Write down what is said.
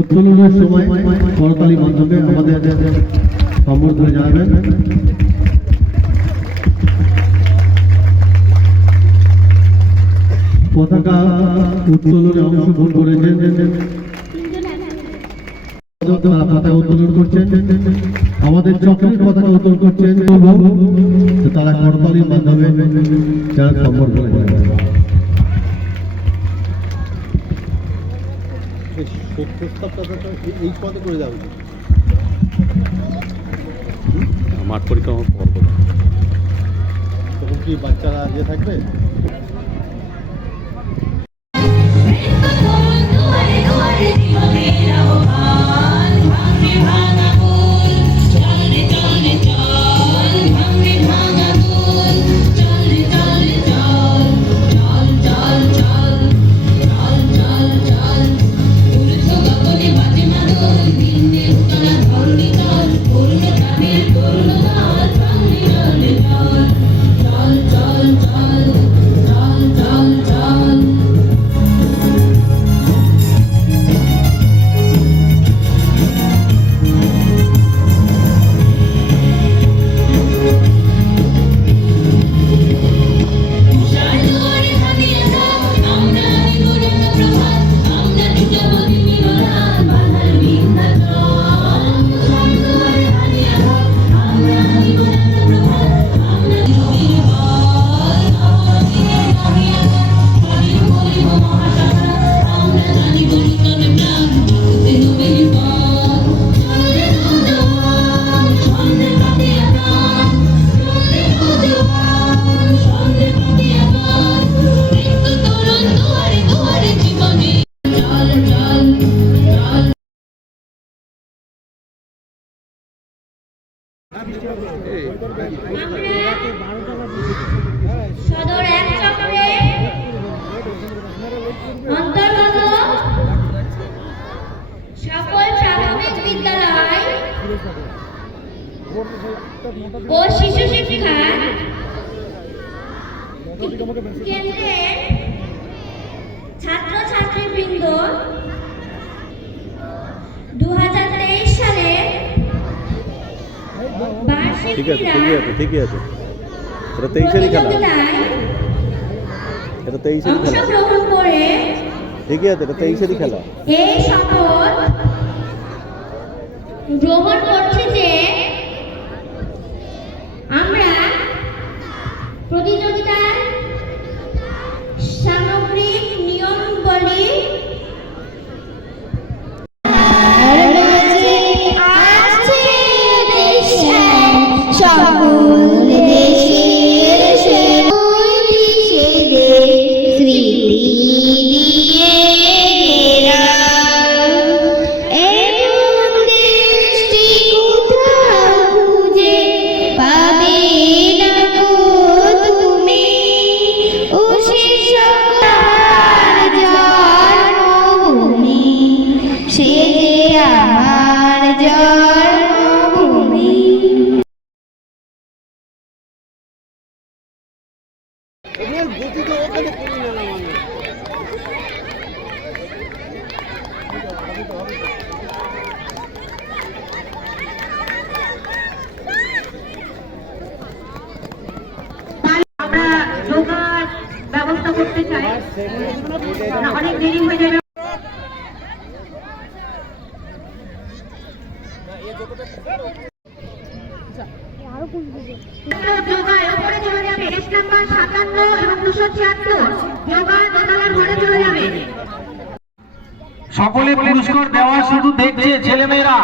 উত্তোলনের সময় করতালি মাধ্যমে আমাদের সম্বর্ধনা জানাবেন। পতাকা উত্তোলনে অংশগ্রহণ করেছেন, পতাকা উত্তোলন করছেন, আমাদের চক্রের পতাকা উত্তোলন করছেন, তারা করতালির মাধ্যমে যারা সম্বর্ধনা জানাবেন। এই পদে করে দেওয়া উচিত মাঠ পরিক্রমা করবো তখন কি বাচ্চারা দিয়ে থাকবে? সদর এক চক্রে অন্তর্গত সকল প্রাথমিক বিদ্যালয় ও শিশু শিক্ষা কেন্দ্রের ছাত্রছাত্রীবৃন্দ 2023 সালে ঠিক আছে ঠিকই আছে এটা 23-এরই খেলা, এটা 23-এরই খেলা, অংশগ্রহণ করে ঠিকই আছে এটা 23-এরই খেলা। এই শপথ গ্রহণ করছে যে আমরা প্রতিযোগিতার সামগ্রিক নিয়মাবলী আমরা যোগার ব্যবস্থা করতে চাই, অনেক দেরি হয়ে যাবে। যোগায় ওপরে চলে যাবে, কেস নাম্বার 57 এবং 276 যোগায় দোতলার ঘরে চলে যাবে। সকলে পুরস্কার দেওয়া শুধু দেখছে ছেলেমেয়েরা।